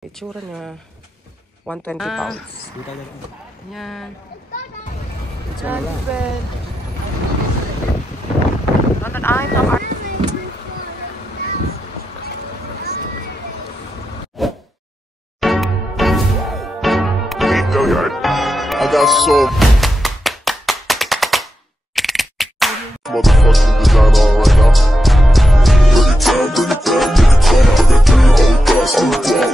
Itsura niya, 120 pounds. Yan. Yan, bed. Nandun ay na I got so motherfucking design on right now. Bring it down, bring it down, bring it down. I got 3 old thoughts on the block.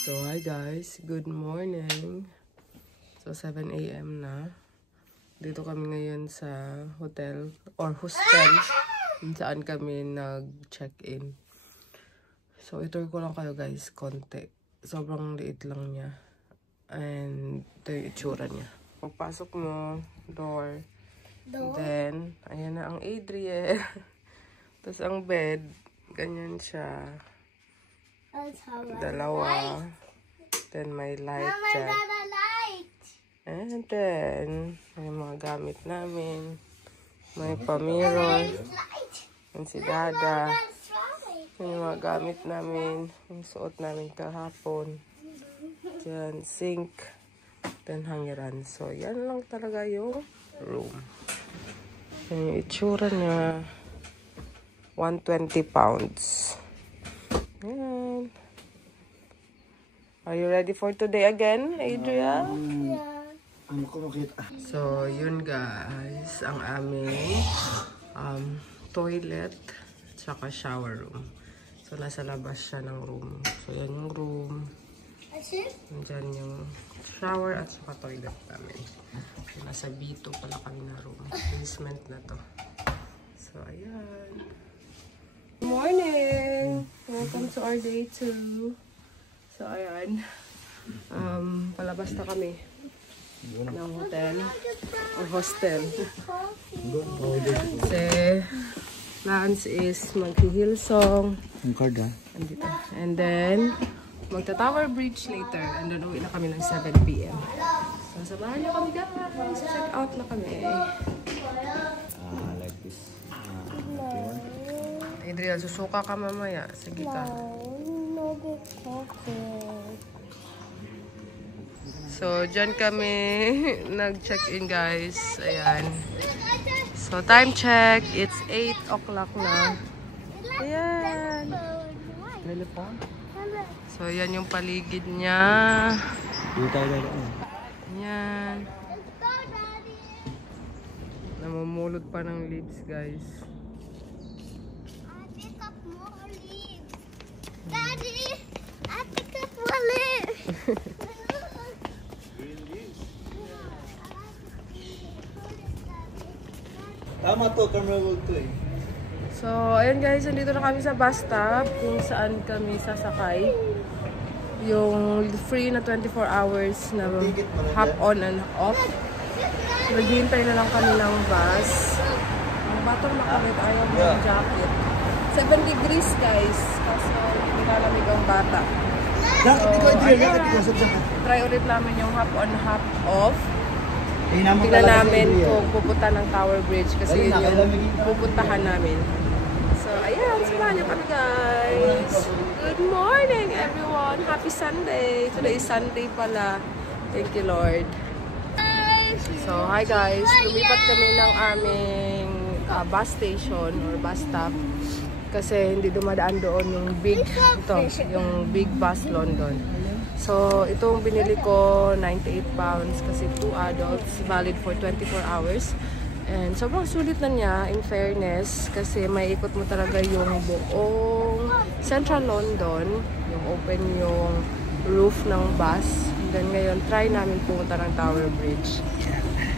So, hi guys. Good morning. So, 7 AM na. Dito kami ngayon sa hotel or hostel kung saan kami nag-check-in. So, ito ko lang kayo guys, konti. Sobrang liit lang niya. And ito yung itsura niya. Pagpasok mo, door. Then, ayan na ang Adriel. Tapos ang bed, ganyan siya. Dalawa. Then may light dyan. And then, may mga gamit namin. May pa-mirror. Yan si Dada. May mga gamit namin. Yung suot namin kahapon. Diyan, sink. Then hangiran. So, yan lang talaga yung room. Yan yung itsura niya. 120 pounds. Yan. Are you ready for today again, Adria? Yeah. So, yun guys. Ang aming toilet tsaka shower room. So, nasa labas siya ng room. So, yan yung room. Nandyan yung shower at saka toilet namin. So, nasa B2 pala kami na room. Basement na to. So, ayan. Good morning! Welcome to our day 2. So, ayan. Palabas na kami ng hotel. Or hostel. Kasi Lance is mag-Hillsong. Ang card Andito. And then, magta-Tower Bridge later. And then, uwi na kami ng 7 PM. So, samahan niyo kami guys. Check out na kami. Like this. Adriel, susuka ka mamaya. Sige ka. So, dyan kami nag-check-in guys. Ayan. So, time check. It's 8 o'clock na. Ayan. So, yan yung paligid niya. Ayan. Namumulot pa ng leaves guys. Daddy, I picked up one leaf. Tama to, camera roll to eh. So, ayun guys, nandito na kami sa bus stop kung saan kami sasakay. Yung free na 24 hours na hop on and off. Naghihintay na lang kami ng bus. Ang batong makamit, ayaw mo ng jacket. 7 degrees guys. Kasi hindi malamig ang bata. So, try ulit namin yung hop on, hop off. Tingnan namin kung pupunta ng Tower Bridge kasi yun yung pupuntahan namin. So, ayan. Samahan niyo kami guys. Good morning everyone. Happy Sunday. Today is Sunday pala. Thank you Lord. So, hi guys. Lumipat kami ng aming bus station or bus stop. Kasi hindi dumadaan doon yung big, yung big bus London. So, itong binili ko, 98 pounds kasi 2 adults, valid for 24 hours. And sobrang sulit na niya, in fairness, kasi may ikot mo talaga yung buong Central London, yung open yung roof ng bus. And then ngayon, try namin pumunta ng Tower Bridge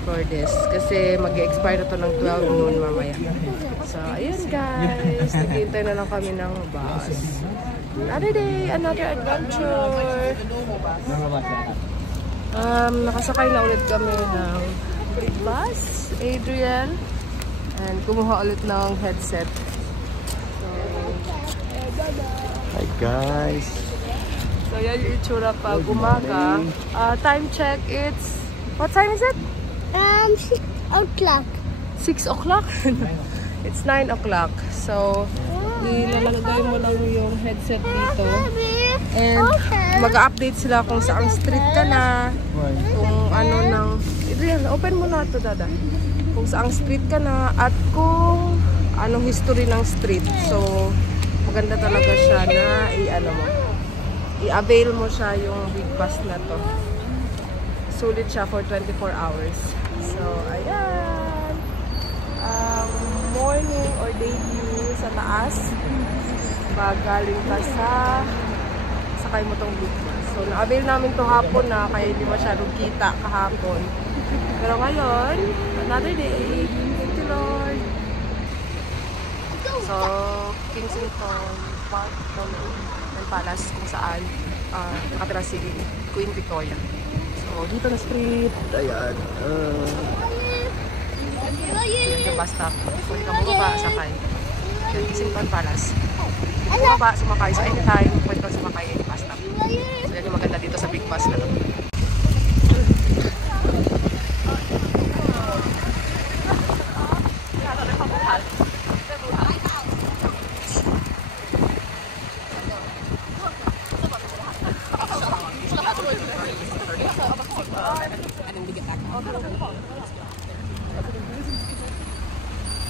for this. Kasi mag-expire na to ng 12 noon mamaya. So, ayun guys, naghihintay na lang kami ng bus. Another day, another adventure. Nakasakay na ulit kami ng bus, Adriel. And kumuha ulit ng headset. So, Hi guys. so yan yung itsura pag umaga. Time check, it's... What time is it? 6 o'clock. 6 o'clock? It's 9 o'clock. So, Ilalagay mo lang yung headset dito. And mag-update sila kung saang street ka na. Kung ano nang... Adrian, open mo na ito, Dada. Kung saang street ka na at kung anong history ng street. So, maganda talaga siya na i-avail mo siya yung big bus na to. Sulit siya for 24 hours. So, ayan. Morning or day view sa taas. Galing ka sakay mo tong big bus. So, na-avail namin to hapon na kaya hindi masyadong kita kahapon. Pero ngayon, another day. Thank you, Lord. So, Kensington Park and Palace kung saan nakatira si Queen Victoria. So, dito na street. Ayan. Yung bus stop. Pwede ka bumaba, sakay. Kensington Palace. Bumaba, sumakay. So, anytime, pwede ka sumakay yung bus stop. So, yan yung maganda dito sa big bus na to.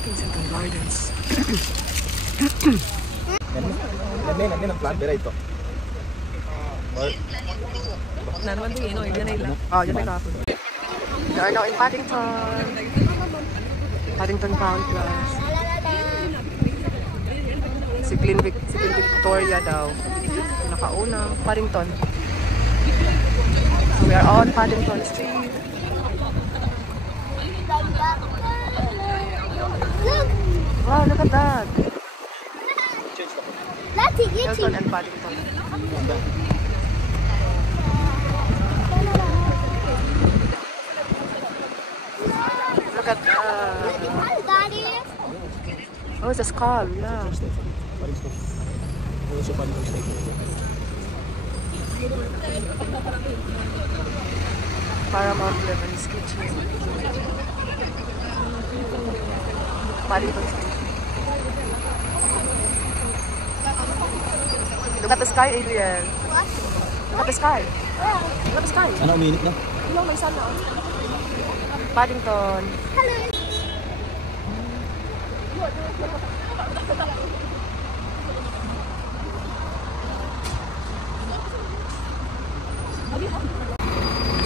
Kensington Gardens. Yan ang plan, pero ito. Naman din, yan lang. Oh, yan ay kapon. We are now in Paddington. Paddington Crown Plus. Si Queen Victoria daw. Nakauna. Paddington. So we are on Paddington Street. Wow, look at that. Hilton and Paddington. Look at that. Oh, it's a skull, yeah. Paramount Lebanese Kitchen. Paddington Street. Look at the sky, Adrian. Look at the sky. Look at the sky. Ano, uminit na? No, may sun na. Paddington. Hello.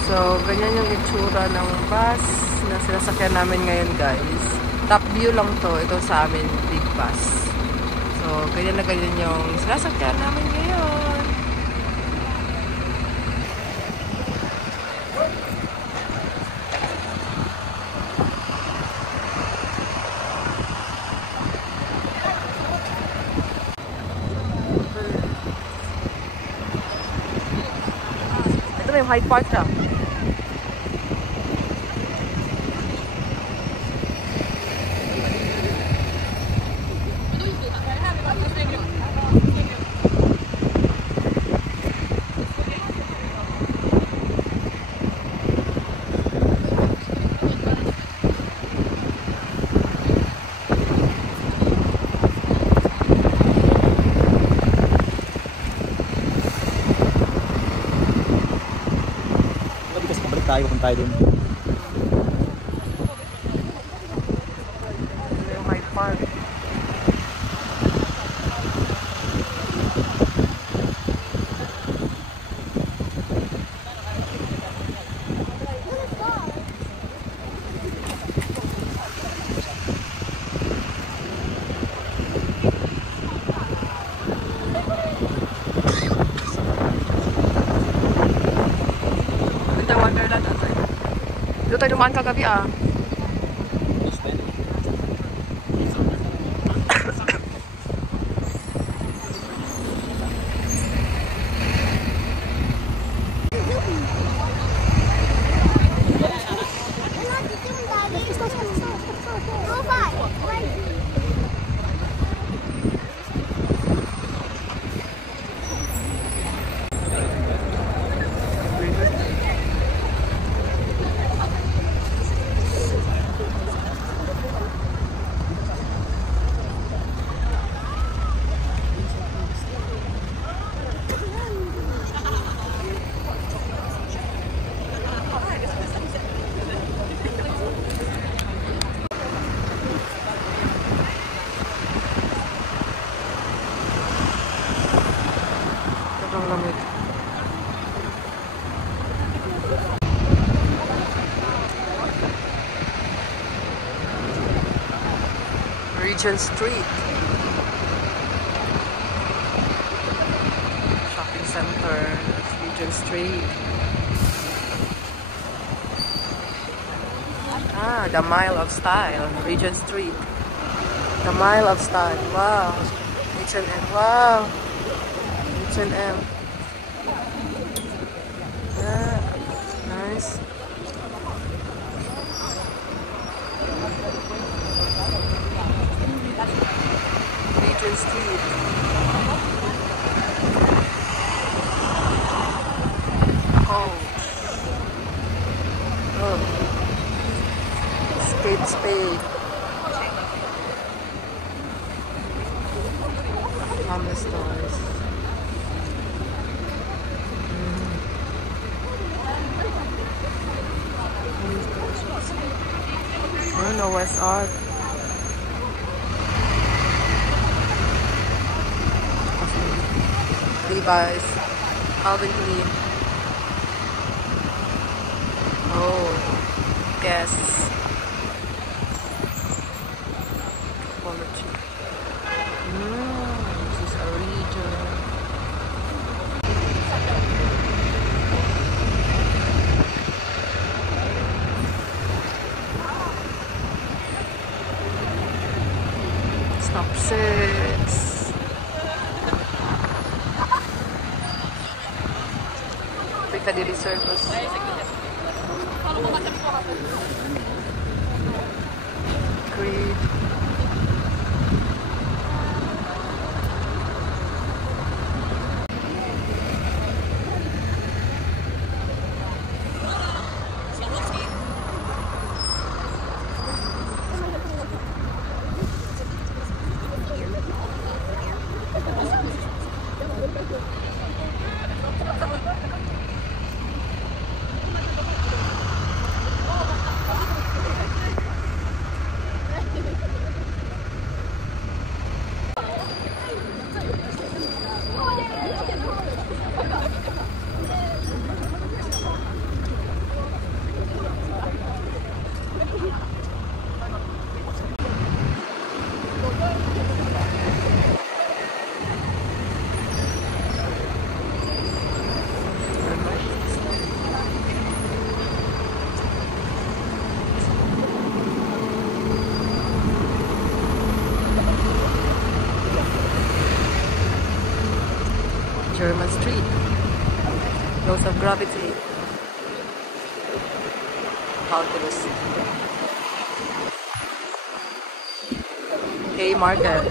So, ganyan yung itsura ng bus na sinasakyan namin ngayon, guys. Top view lang to. Ito sa amin, big bus. So, ganyan na ganyan yung sinasakyan namin ngayon. Ito na yung Hyde Park na. Tayo kung tayo dun. Yung Hyde Park. Dito tayo dumaan kagabi ah. Ang lamig. Regent Street. Shopping center. Regent Street. Ah, the Mile of Style. Regent Street. The Mile of Style. Wow. H&M. Wow. H&M. Yeah. Nice. Regent Street. Oh. Oh. Kate Spade. Harmless stores. I don't know what's art. Levi's. Calvin Klein. Oh. Guess. Quality. This is original. Stop 6. Piccadilly Circus. Creed. German Street. Laws of Gravity. Calculus. Haymarket.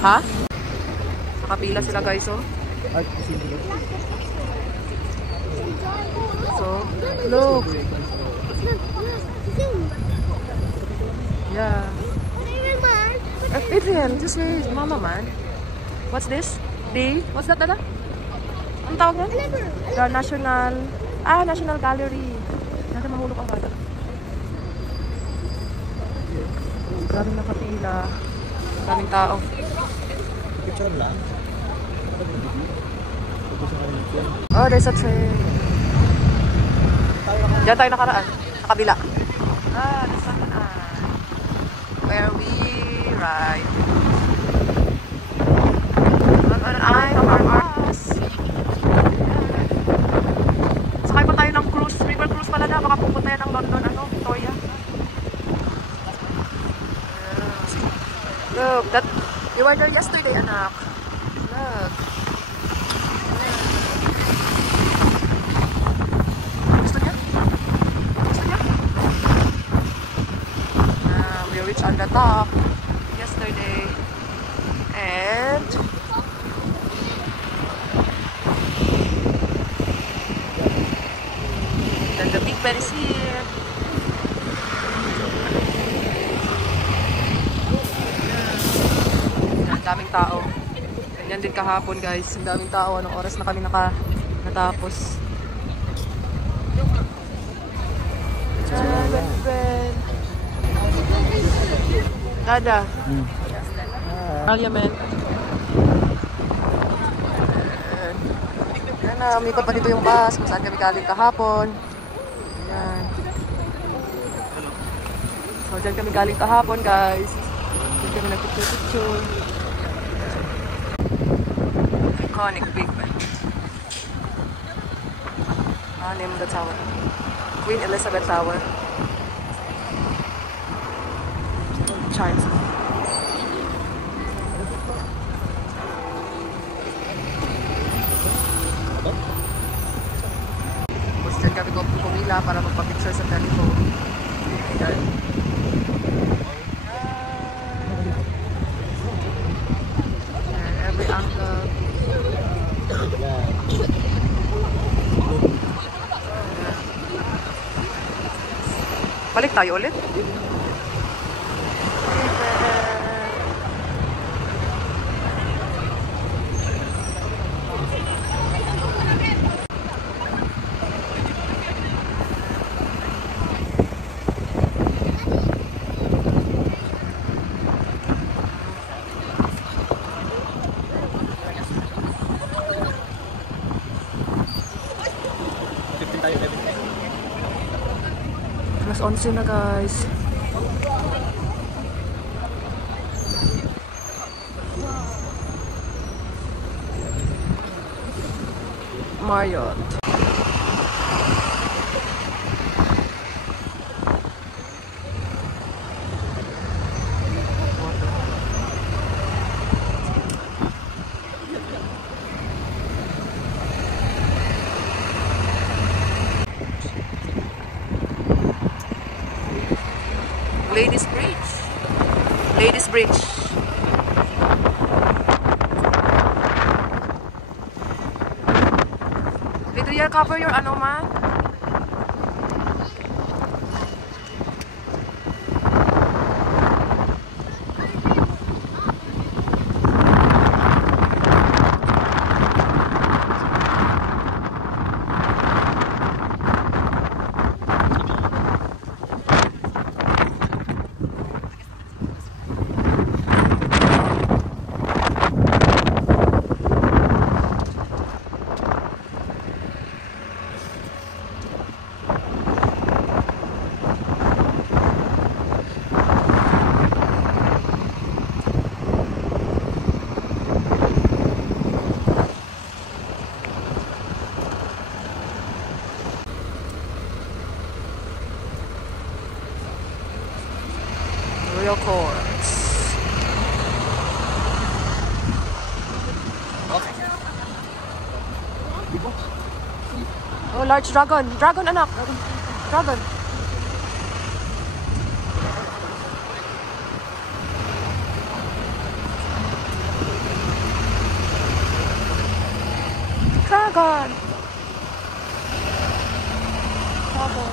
Ha? Nakapila sila guys, oh. So, look. Yeah. Adrian, this is Mama Man. What's this? What's that, Dada? Ang tawag mo? The National... National Gallery. Dada, mahulog ang bata. Maraming nakapila. Maraming tao. Picture lang. Oh, there's a train. Diyan tayo nakaraan. Sa kabila. There's a where we ride. On an eye of our bus. Sakay pa tayo ng cruise. River cruise pala na. Baka pupunta yan ng London, Victoria. Look, that you were there yesterday, anak. Look. top yesterday. And then the Big Ben is here. Ang daming tao. Ganyan din kahapon guys. Ang daming tao. Anong oras na kami natapos. Big Ben. Ada. Parliament. Ayan na, umikot pa dito yung bus kung saan kami galing kahapon. Ayan. So, dyan kami galing kahapon, guys. Dyan kami nagpicture-picture. Iconic Big Ben. Name of the tower. Queen Elizabeth Tower. Chimes. Tapos dyan kami pumila para magpa-picture sa telephone. Ayan. Every angle. Balik tayo ulit. Alas 11 na guys. Marriott. Ladies Bridge. Ladies Bridge. Did you cover your ano man? Royal Courts. Oh, large dragon. Dragon, anak. Dragon. Dragon. Dragon.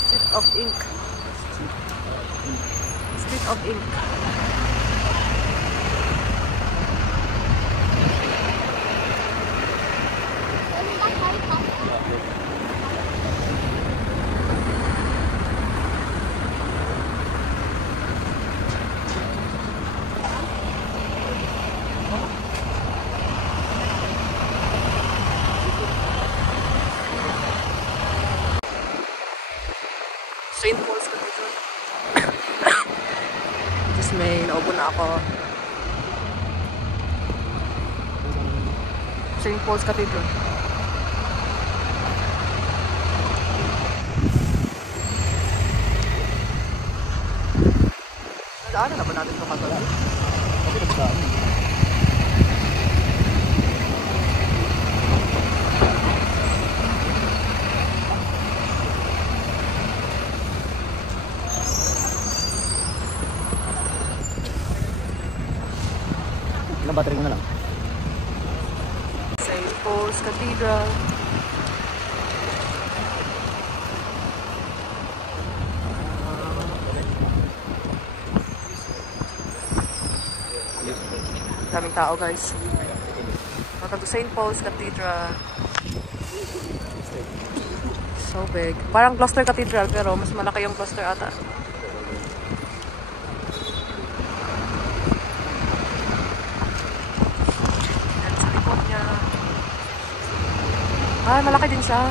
Street of Ink. Street of Ink. St. Paul's Cathedral. Just may naubo na ako. St. Paul's Cathedral. Nadaanan na ba natin ito kagabi? battery ko na lang. St. Paul's Cathedral. Daming tao guys. Punta to St. Paul's Cathedral. So big. Parang Gloucester Cathedral pero mas malaki yung Gloucester ata. At sa likod niya. Ay, malaki din siya.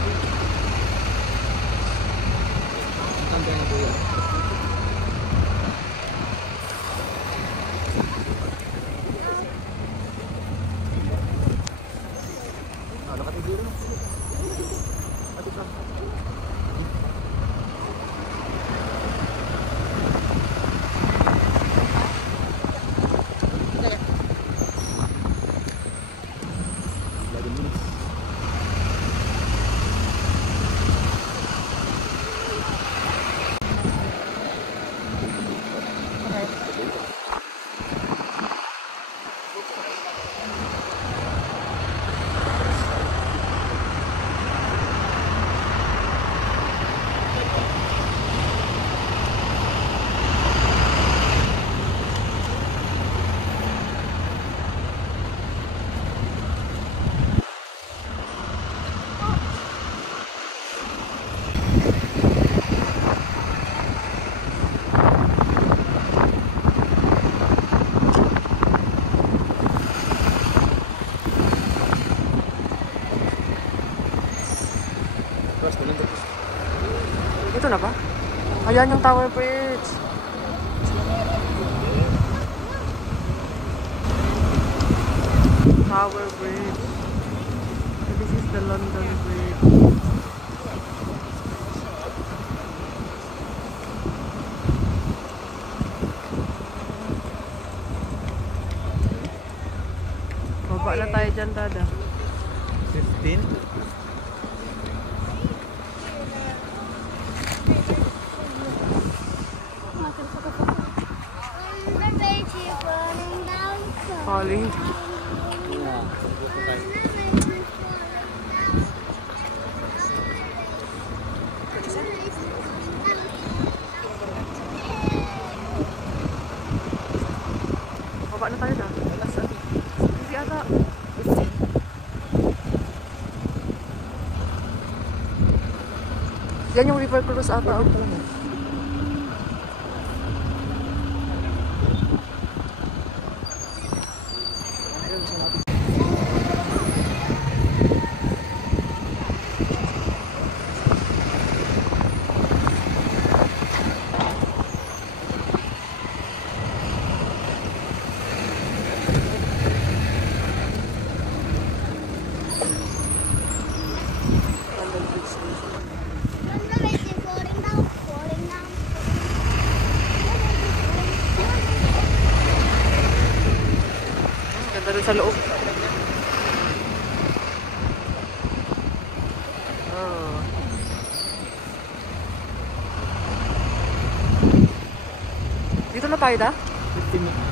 Ito na ba? Ayan yung Tower Bridge. Tower Bridge. So this is the London Bridge. Baba na tayo dyan, Dada. 15? Falling. Baba na tayo na. Hindi ata. Yan yung river cruise ata. Ganda rin sa loob. Dito na tayo da? 15 minutes.